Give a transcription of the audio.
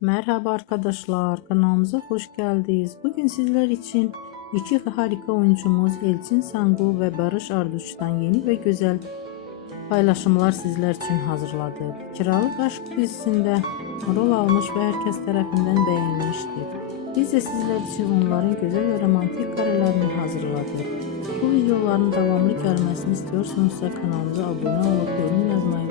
Merhaba arkadaşlar, kanalımıza hoş geldiniz. Bugün sizler için iki harika oyuncumuz Elçin Sangu ve Barış Arduç'tan yeni ve güzel paylaşımlar sizler için hazırladık. Kiralık Aşk dizisinde rol almış ve herkes tarafından beğenilmiştir. Biz de sizler için onların güzel ve romantik karelerini hazırladık. Bu videoların devamlı gelmesini istiyorsanız kanalımıza abone olup yorum yazmayı